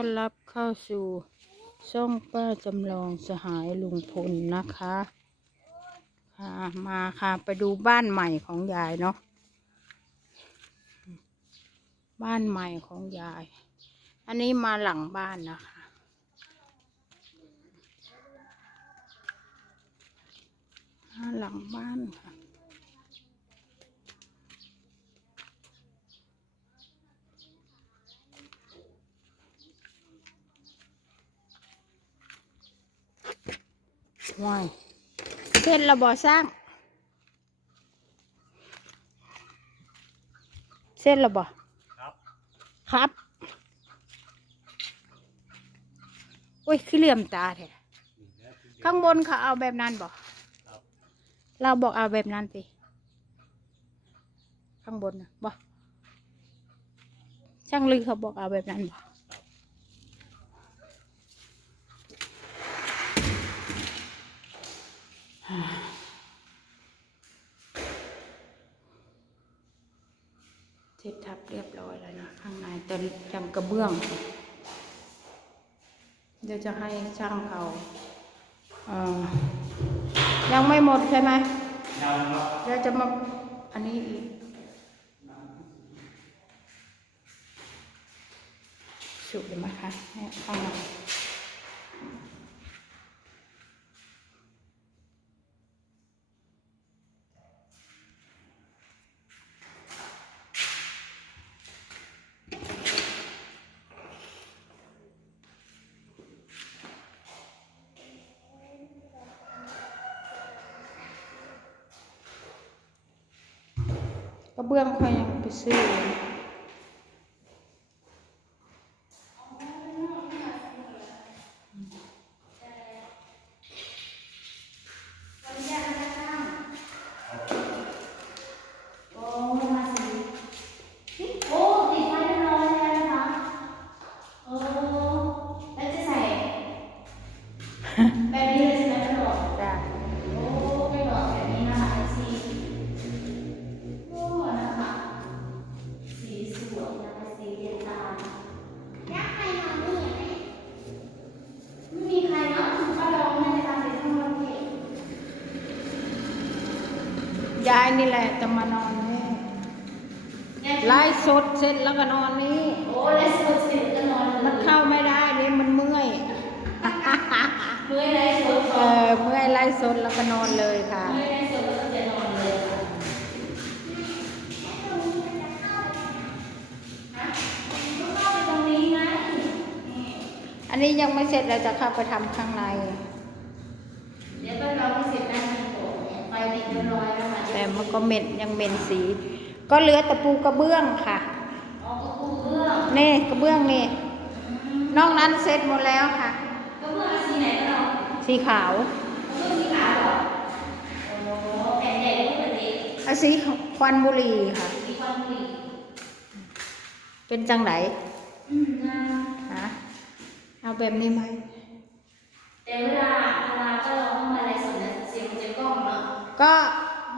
อนรับเข้าสู่ช่องป้าจำลองสหายลุงพลนะคะค่ะมาค่ะไปดูบ้านใหม่ของยายเนาะบ้านใหม่ของยาย อันนี้มาหลังบ้านนะคะ หลังบ้านค่ะ ว้ายเส้นระบอสร้าง เส้นระบอครับ ครับอุ้ย คือเหลี่ยมตาแท้ข้างบนเขาเอาแบบนั้นบ่ครับเราบอกเอาแบบนั้นสิข้างบนนะบ่ช่างลือเขาบอกเอาแบบนั้นบ่ เสร็จทับเรียบร้อยแล้วนะ ข้างในตอนจำกระเบื้อง เดี๋ยวจะให้ช่างเขาเออยังไม่หมดใช่ไหมยังครับเดี๋ยวจะมาอันนี้อีกสุกเลยไหมคะให้ข้างใน ระเบื้องเขายังไปซื้อเล ยายนี่แหละจะมานอนนี่ไล่สดเสร็จแล้วก็นอนนี่โอ้แล้วสดเสร็จก็นอนมันเข้าไม่ได้เลยมันเมื่อยเมื่อยไรสดเออเมื่อยไล่สดแล้วก็นอนเลยค่ะเมื่อยไรสดก็จะนอนเลยค่ะฮะก็เข้าไปตรงนี้ไงนี่อันนี้ยังไม่เสร็จเราจะเข้าไปทำข้างใน เดี๋ยวก็รอใติดเรียบร้อยแล้วค่ะแต่มันก็เหม็นยังเหม็นสี ก็เหลือตะปูกระเบื้องค่ะอ๋อก็ปูเบื้องนี่กระเบื้องนี่นอกนั้นเสร็จหมดแล้วค่ะก็เบื้องเอาสีไหนก็เอาสีขาวก็เบื้องสีขาวเหรอโอ้แผ่นใหญ่ก็เป็นสีอาสีควันบุหรี่ค่ะสีควันบุหรี่เป็นจังไหนอืมน่าฮะเอาแบบนี้ไหมแต่เวลาเวลาก็เราต้องมาอะไรสดเนี่ยเสียงมันจะกล้องเนาะ ก็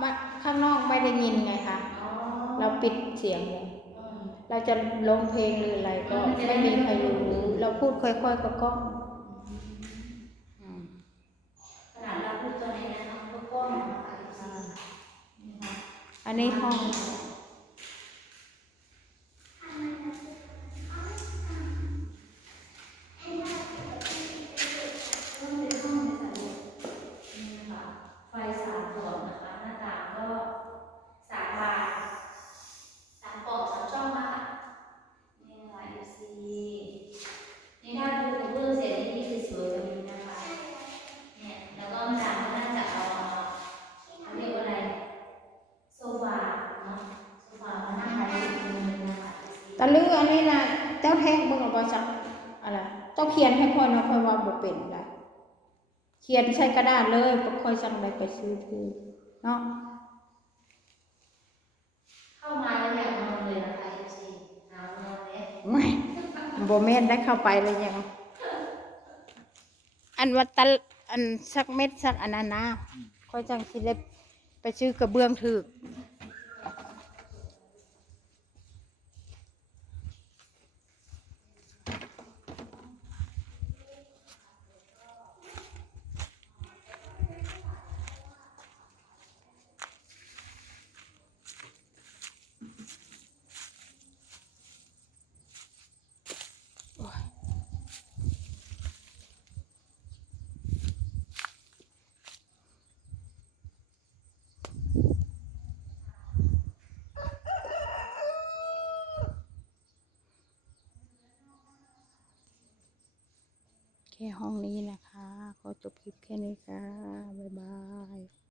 มาข้างนอกไม่ได้ยินไงคะอ๋อเราปิดเสียงเลยอืมเราจะลงเพลงหรืออะไรก็ไม่มีใครรู้เราพูดค่อยๆก็กล้องอืมขนาดเราพูดตอนนี้นะก็กล้องนะคะนี่ค่ะอันนี้ห้องะลืออันนี้นะเจ้าแท็กเบิ่งเอาบ่จักอะไรเจ้าเขียนให้พ่อนะพ่อว่าบ่เป็นได้เขียนใช้กระดาษเลยบ่ค่อยสั่งไปไปซื้อคือเนาะเข้ามาแล้วอยากนอนเลยนะคะเอฟซีหาวนอนเลยไม่บ่แม่นได้เข้าไปเลยยังอันว่าตะอันสักเม็ดสักอันนั้นนะค่อยจังสิได้ไปซื้อกระเบื้องถึก ค่ห้องนี้นะคะ ขอจบคลิปแค่นี้ค่ะ บ๊ายบาย